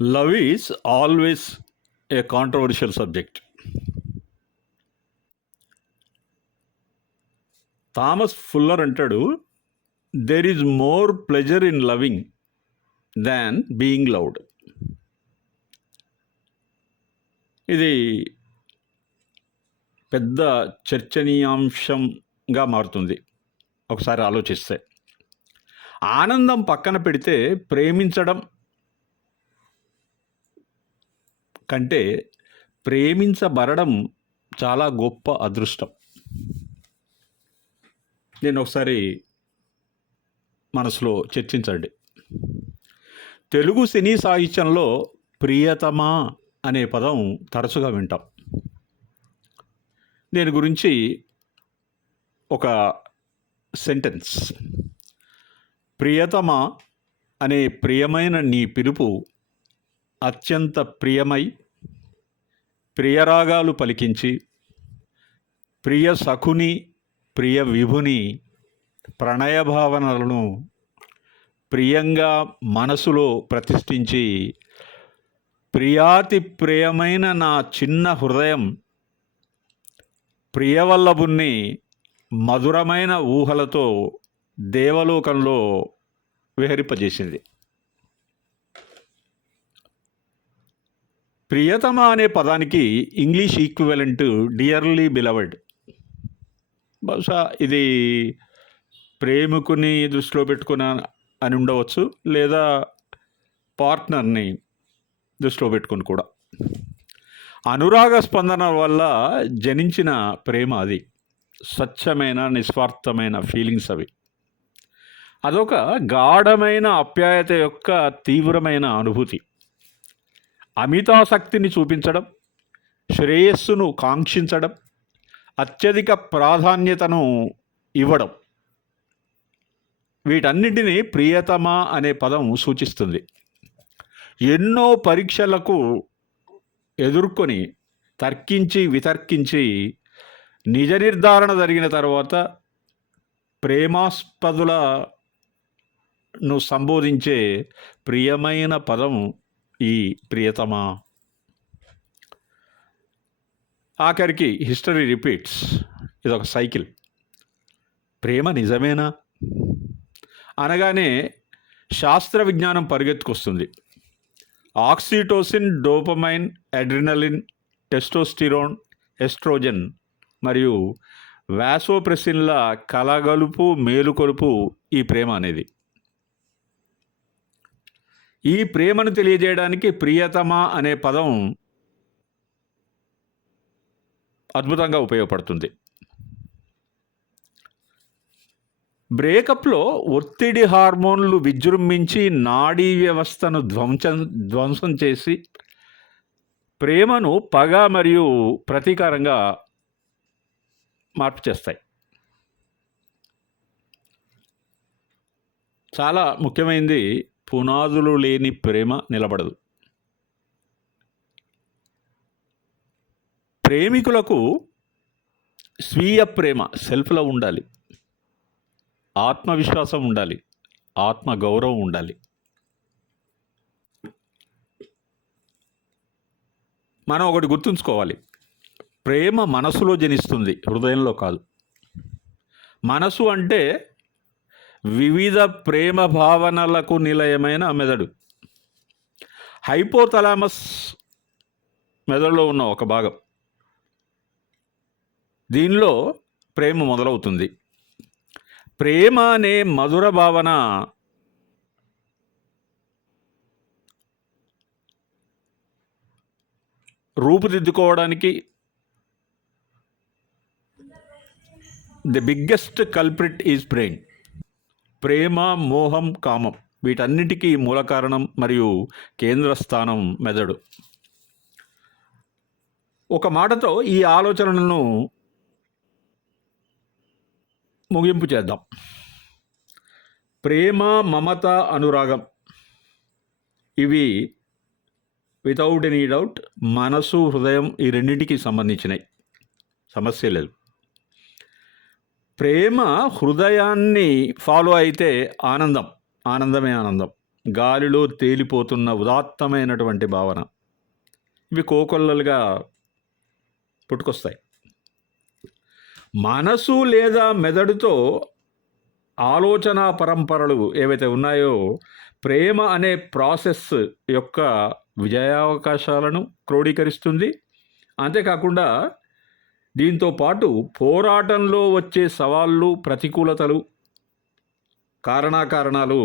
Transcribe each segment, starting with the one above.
Love is always a controversial subject. Thomas Fuller అంటాడు there is more pleasure in loving than being loved ఇది పెద్ద చర్చనీయాంశంగా మారుతుంది. ఒకసారి ఆలోచిస్తే. ఆనందం పక్కన పెడితే ప్రేమించడం కంటే ప్రేమించబడడం చాలా గొప్ప అదృష్టం. నేను ఒకసారి మనసులో చర్చించండి. తెలుగు సినీ సాహిత్యంలో ప్రియతమా అనే పదం తరచుగా వింటాం. దీని గురించి ఒక సెంటెన్స్ ప్రియతమా అనే ప్రియమైన నీ పిలుపు అత్యంత ప్రియమై ప్రియరాగాలు పలికించి ప్రియ సఖుని ప్రియ విభుని ప్రణయ భావనలను ప్రియంగా మనసులో ప్రతిష్ఠించి ప్రియాతి ప్రియమైన నా చిన్న హృదయం ప్రియవల్లభుణ్ణి మధురమైన ఊహలతో దేవలోకంలో విహరింపజేసింది. ప్రియతమ అనే పదానికి ఇంగ్లీష్ ఈక్వివలెంట్ డియర్లీ బిలవర్డ్ బహుశా ఇది ప్రేమికుని దృష్టిలో పెట్టుకున్న అని ఉండవచ్చు లేదా పార్ట్నర్ని దృష్టిలో పెట్టుకుని కూడా. అనురాగ స్పందన వల్ల జనించిన ప్రేమ అది. స్వచ్ఛమైన నిస్వార్థమైన ఫీలింగ్స్ అవి. అదొక గాఢమైన ఆప్యాయత యొక్క తీవ్రమైన అనుభూతి. అమితాసక్తిని చూపించడం శ్రేయస్సును కాంక్షించడం అత్యధిక ప్రాధాన్యతను ఇవ్వడం. వీటన్నిటిని ప్రియతమ అనే పదం సూచిస్తుంది. ఎన్నో పరీక్షలకు ఎదుర్కొని తర్కించి వితర్కించి నిజ నిర్ధారణ జరిగిన తర్వాత ప్రేమాస్పదులను సంబోధించే ప్రియమైన పదం ఈ ప్రియతమా ఆఖరికి హిస్టరీ రిపీట్స్. ఇదొక సైకిల్. ప్రేమ నిజమేనా? అనగానే శాస్త్ర విజ్ఞానం పరిగెత్తుకొస్తుంది. Oxytocin dopamine adrenaline testosterone oestrogen మరియు వ్యాసోప్రెసిన్ల కలగలుపు మేలుకొలుపు ఈ ప్రేమ అనేది. ఈ ప్రేమను తెలియజేయడానికి ప్రియతమ అనే పదం అద్భుతంగా ఉపయోగపడుతుంది. బ్రేకప్లో ఒత్తిడి హార్మోన్లు విజృంభించి నాడీ వ్యవస్థను ధ్వంసం ధ్వంసం చేసి ప్రేమను పగ మరియు ప్రతీకారంగా మార్పు చేస్తాయి. చాలా ముఖ్యమైనది పునాదులు లేని ప్రేమ నిలబడదు. ప్రేమికులకు స్వీయ ప్రేమ సెల్ఫ్లో ఉండాలి. ఆత్మవిశ్వాసం ఉండాలి. ఆత్మ గౌరవం ఉండాలి. మనం ఒకటి గుర్తుంచుకోవాలి. ప్రేమ మనసులో జనిస్తుంది హృదయంలో కాదు. మనసు అంటే వివిధ ప్రేమ భావనలకు నిలయమైన మెదడు. హైపోతలామస్ మెదడులో ఉన్న ఒక భాగం. దీనిలో ప్రేమ మొదలవుతుంది. ప్రేమ అనే మధుర భావన రూపుదిద్దుకోవడానికి the biggest culprit is brain. ప్రేమ మోహం కామం వీటన్నిటికీ మూల కారణం మరియు కేంద్ర స్థానం మెదడు. ఒక మాటతో ఈ ఆలోచనలను ముగింపు చేద్దాం. ప్రేమ మమత అనురాగం ఇవి వితౌట్ ఎనీ డౌట్ మనసు హృదయం ఈ రెండింటికి సంబంధించినవి సమస్య లేదు. ప్రేమ హృదయాన్ని ఫాలో అయితే ఆనందం ఆనందమే ఆనందం. గాలిలో తేలిపోతున్న ఉదాత్తమైనటువంటి భావన. ఇవి కోకొల్లలుగా పుట్టుకొస్తాయి. మనసు లేదా మెదడుతో ఆలోచన పరంపరలు ఏవైతే ఉన్నాయో ప్రేమ అనే ప్రాసెస్ యొక్క విజయావకాశాలను క్రోడీకరిస్తుంది. అంతేకాకుండా దీంతో పాటు పోరాటంలో వచ్చే సవాళ్ళు ప్రతికూలతలు కారణాకారణాలు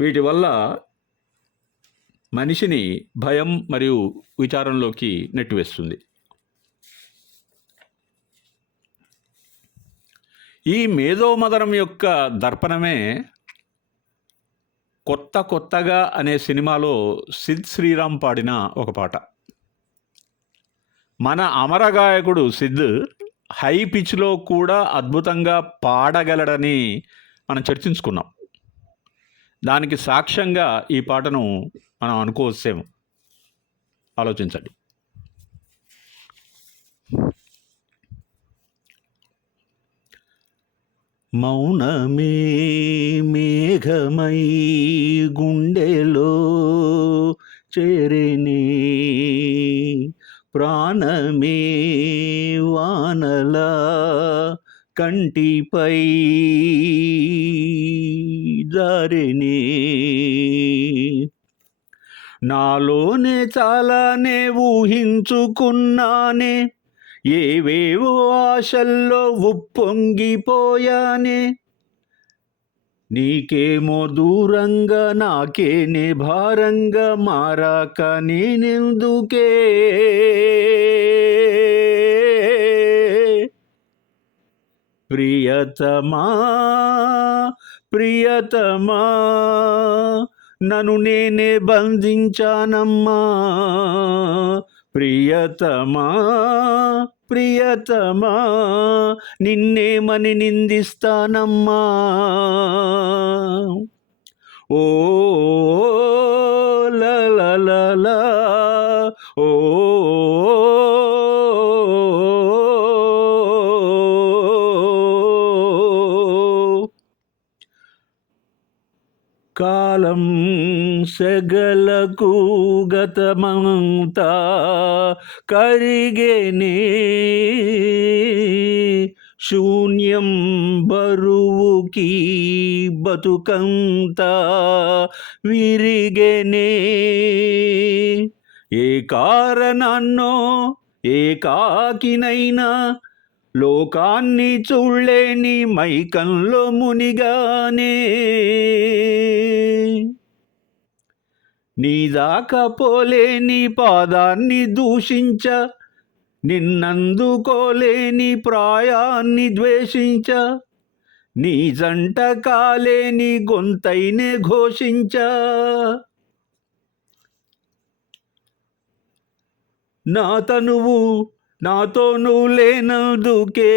వీటి వల్ల మనిషిని భయం మరియు విచారంలోకి నెట్టివేస్తుంది. ఈ మేధోమదనం యొక్క దర్పణమే కొత్త కొత్తగా అనే సినిమాలో సిద్ శ్రీరామ్ పాడిన ఒక పాట. మన అమర గాయకుడు సిద్ హై పిచ్లో కూడా అద్భుతంగా పాడగలడని మనం చర్చించుకున్నాం. దానికి సాక్ష్యంగా ఈ పాటను మనం అనుకోవచ్చేమో. ఆలోచించండి. మౌనమే మేఘమై గుండెలో చేరేనే ప్రాణమే వానలా కంటిపై జారినే. నాలోనే చాలానే ఊహించుకున్నానే ఏవేవో ఆశల్లో ఉప్పొంగిపోయానే. నీకేమో దూరంగా నాకేనే భారంగా మారాక నేనెందుకే? ప్రియతమా ప్రియతమా నన్ను నేనే బంధించానమ్మా. ప్రియతమా ప్రియతమా నిన్నేమని నిందిస్తానమ్మా. ఓ లలలా ఓ కాలం సెగలకు గతమంతా కరిగేనే. శూన్యం బరువుకి బతుకంతా విరిగేనే. ఏ కారణాన్నో ఏకాకినైనా లోకాన్ని చూడలేని మైకంలో మునిగానే. నీదాకపోలేని పాదాన్ని దూషించ నిన్నందుకోలేని ప్రాయాన్ని ద్వేషించ నీ జంట కాలేని గొంతైనే ఘోషించ. నా తనువు నాతో నువ్వు లేనందుకే.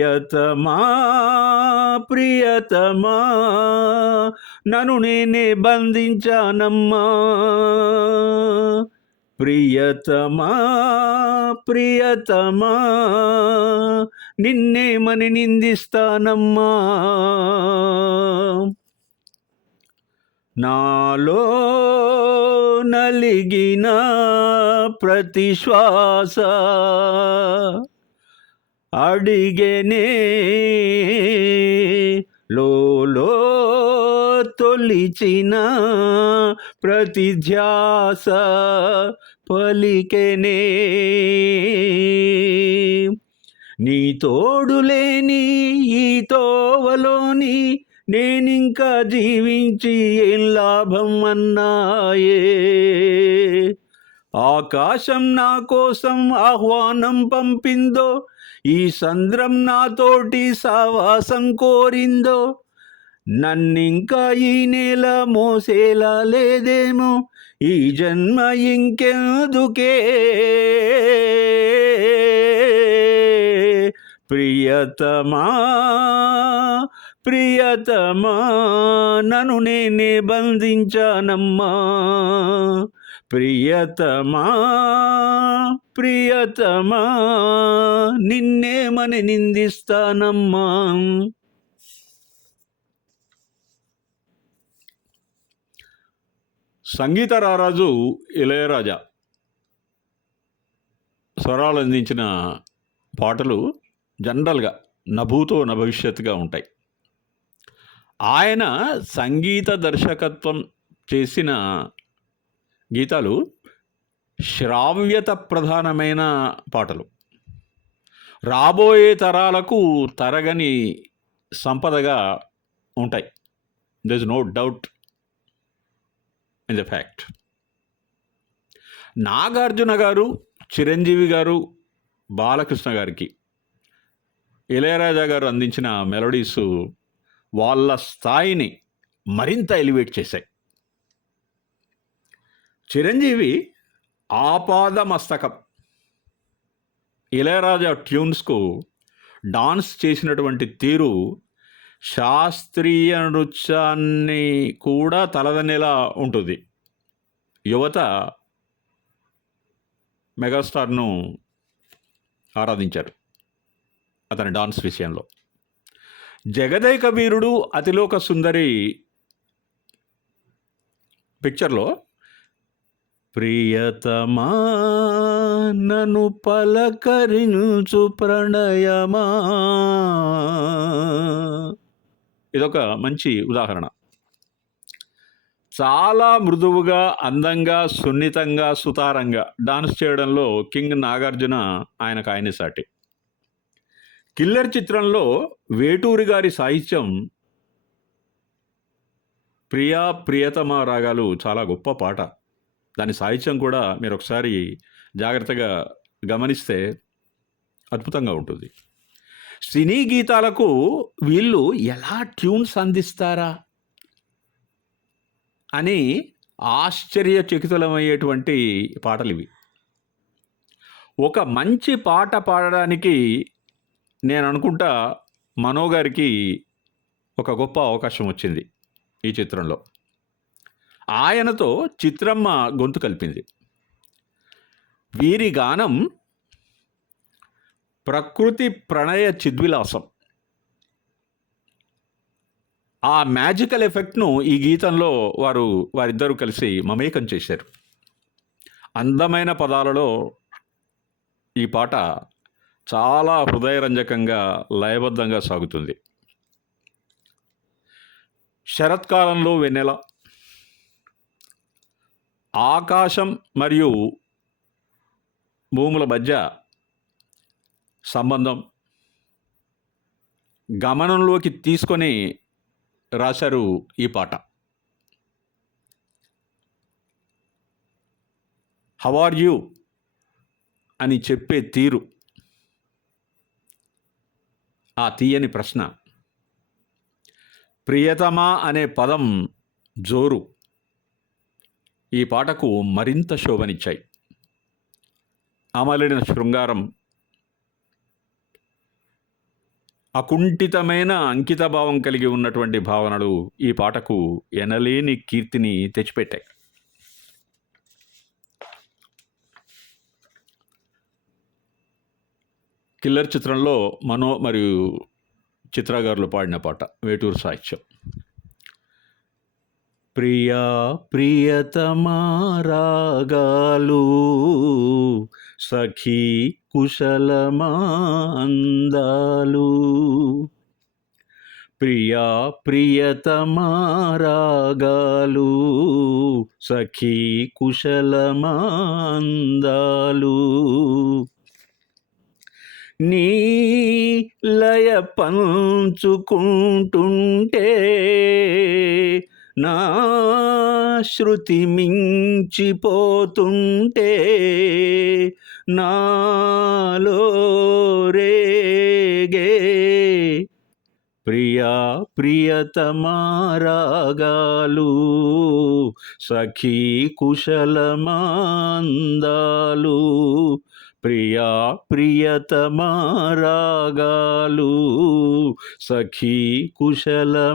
ప్రియతమా ప్రియతమా నన్ను నేనే బంధించానమ్మా. ప్రియతమా ప్రియతమా నిన్నేమని నిందిస్తానమ్మా. నాలో నలిగిన ప్రతి శ్వాస అడిగేనే లోలో తొలిచిన ప్రతి ధ్యాస పలికెనే. నీ తోడులేని ఈ తోవలోని నేనింకా జీవించి ఏం లాభం అన్నాయే. ఆకాశం నా కోసం ఆహ్వానం పంపిందో ఈ సంద్రం నాతోటి సావాసం కోరిందో? నన్నింకా ఈ నేల మోసేలా లేదేమో? ఈ జన్మ ఇంకెందుకే? ప్రియతమా ప్రియతమా నన్ను నేనే బంధించానమ్మా. ప్రియతమా ప్రియతమా నిన్నేమని నిందిస్తానమ్మా. సంగీత రారాజు ఇళయరాజా స్వరాలు అందించిన పాటలు జనరల్గా నభూతో నభవిష్యత్తుగా ఉంటాయి. ఆయన సంగీత దర్శకత్వం చేసిన గీతాలు శ్రావ్యత ప్రధానమైన పాటలు. రాబోయే తరాలకు తరగని సంపదగా ఉంటాయి. This no doubt in the fact Nagarjuna garu Chiranjeevi garu Balakrishna గారికి ఇళయరాజా గారు అందించిన మెలోడీస్ వాళ్ళ స్థాయిని మరింత ఎలివేట్ చేశాయి. చిరంజీవి ఆపాద మస్తకం ఇళయరాజా ట్యూన్స్కు డాన్స్ చేసినటువంటి తీరు శాస్త్రీయ నృత్యాన్ని కూడా తలదన్నేలా ఉంటుంది. యువత మెగాస్టార్ను ఆరాధించారు అతని డాన్స్ విషయంలో. జగదేక వీరుడు అతిలోక సుందరి పిక్చర్లో ప్రియతమా నను పలకరించు ప్రణయమా. ఇదొక మంచి ఉదాహరణ. చాలా మృదువుగా అందంగా సున్నితంగా సుతారంగా డాన్స్ చేయడంలో కింగ్ నాగార్జున ఆయనకు ఆయనే సాటి కిల్లర్ చిత్రంలో వేటూరి గారి సాహిత్యం ప్రియా ప్రియతమ రాగాలు చాలా గొప్ప పాట. దాని సాహిత్యం కూడా మీరు ఒకసారి జాగ్రత్తగా గమనిస్తే అద్భుతంగా ఉంటుంది. సినీ గీతాలకు వీళ్ళు ఎలా ట్యూన్స్ అందిస్తారా? అని ఆశ్చర్యచకితులమయ్యేటువంటి పాటలు ఇవి. ఒక మంచి పాట పాడడానికి నేను అనుకుంటా మనోగారికి ఒక గొప్ప అవకాశం వచ్చింది ఈ చిత్రంలో. ఆయనతో చిత్రమ్మ గొంతు కలిపింది. వీరి గానం ప్రకృతి ప్రణయ చిద్విలాసం. ఆ మ్యాజికల్ ఎఫెక్ట్ను ఈ గీతంలో వారు వారిద్దరూ కలిసి మమేకం చేశారు. అందమైన పదాలలో ఈ పాట చాలా హృదయరంజకంగా లయబద్ధంగా సాగుతుంది. శరత్కాలంలో వెన్నెల ఆకాశం మరియు భూముల మధ్య సంబంధం గమనంలోకి తీసుకొని రాశారు ఈ పాట. హౌ ఆర్ యూ అని చెప్పే తీరు. ఆ తీయని ప్రశ్న. ప్రియతమా అనే పదం జోరు. ఈ పాటకు మరింత శోభనిచ్చాయి. అమలిన శృంగారం. అకుంఠితమైన అంకితభావం కలిగి ఉన్నటువంటి భావనలు ఈ పాటకు ఎనలేని కీర్తిని తెచ్చిపెట్టాయి. కిల్లర్ చిత్రంలో మనో మరియు చిత్రగారులు పాడిన పాట వేటూరు సాహిత్యం. ప్రియా ప్రియతమా రాగాలు సఖీ కుశలమా అందాలు. ప్రియా ప్రియతమా రాగాలు సఖీ కుశలమా అందాలు. నీ లయ పంచుకుంటుంటే నా శృతి మించిపోతుంటే నాలో రేగే. ప్రియా ప్రియతమారాగాలు సఖీ కుశలమాందాలు ప్రియా ప్రియతమా రాగాలు సఖీ కుశలమాందాలు.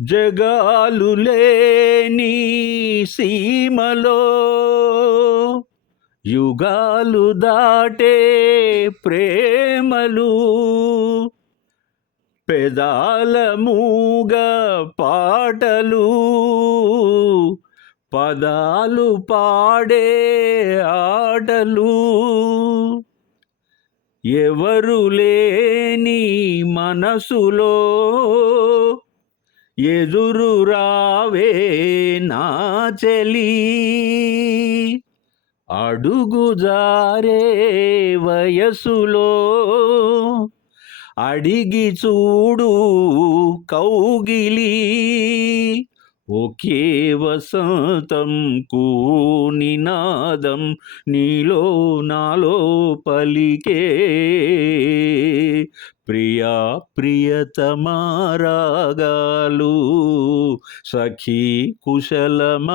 జగాలు లేని సీమలో యుగాలు దాటే ప్రేమలు. పెదాల మూగ పాటలు పదాలు పాడే ఆటలు ఎవరు లేని మనసులో ఎదురు రావే నా చెలి. అడుగుజారే వయసులో అడిగి చూడు కౌగిలి. ఒకే వసంతం కూనినాదం నీలో నాలో పలికే ప్రియా ప్రియతమారాగాలు సఖీ కుశలమాందాలు.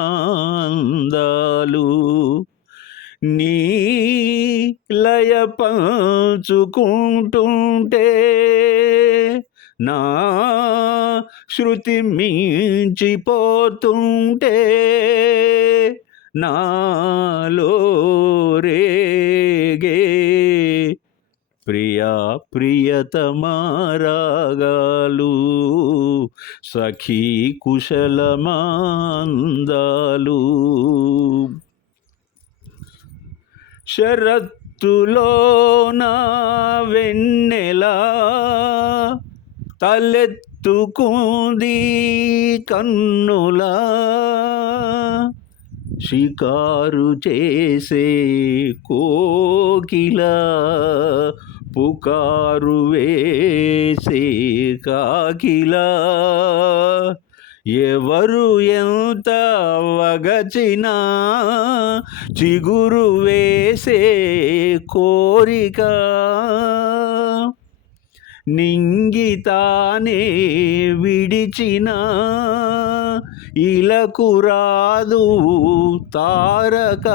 నీ లయ పంచుకుంటుంటే నా శృతి మించిపోతుంటే నాలో రేగే. ప్రియా ప్రియతమారాగాలు సఖీ కుశలమాందాలు. నా వెన్నెలా ఎత్తుకుంది కన్నులా. షికారు చేసే కోకిల పుకారు వేసే కాకిలా. ఎవరు ఎంత వగచినా చిగురు వేసే కోరిక. నింగితానే విడిచిన ఇలకు రాదు తారక.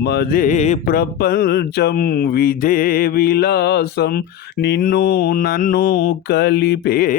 మదే ప్రపంచం విదే విలాసం నిన్ను నన్ను కలిపే.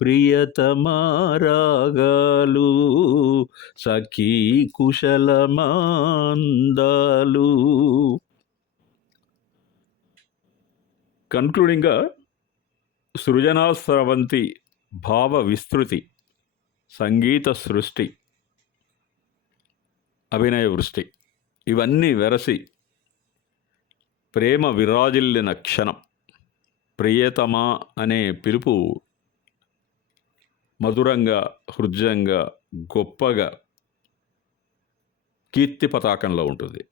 ప్రియతమారాగాలు సఖీ కుశలమాందాలు. కన్క్లూడింగ్గా సృజనా స్రవంతి భావ విస్తృతి సంగీత సృష్టి అభినయ వృష్టి ఇవన్నీ వెరసి ప్రేమ విరాజిల్లిన క్షణం ప్రియతమా అనే పిలుపు మధురంగా హృదయంగా గొప్పగా కీర్తి పతాకంలో ఉంటుంది.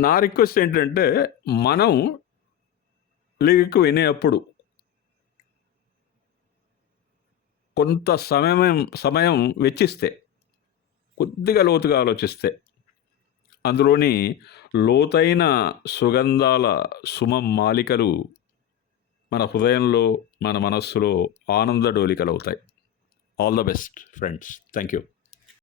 నా రిక్వెస్ట్ ఏంటంటే మనం లిరిక్ వినేటప్పుడు కొంత సమయం సమయం వెచ్చిస్తే కొద్దిగా లోతుగా ఆలోచిస్తే అందులోని లోతైన సుగంధాల సుమం మాలికలు మన హృదయంలో మన మనస్సులో ఆనంద డోలికలు అవుతాయి all the best friends thank you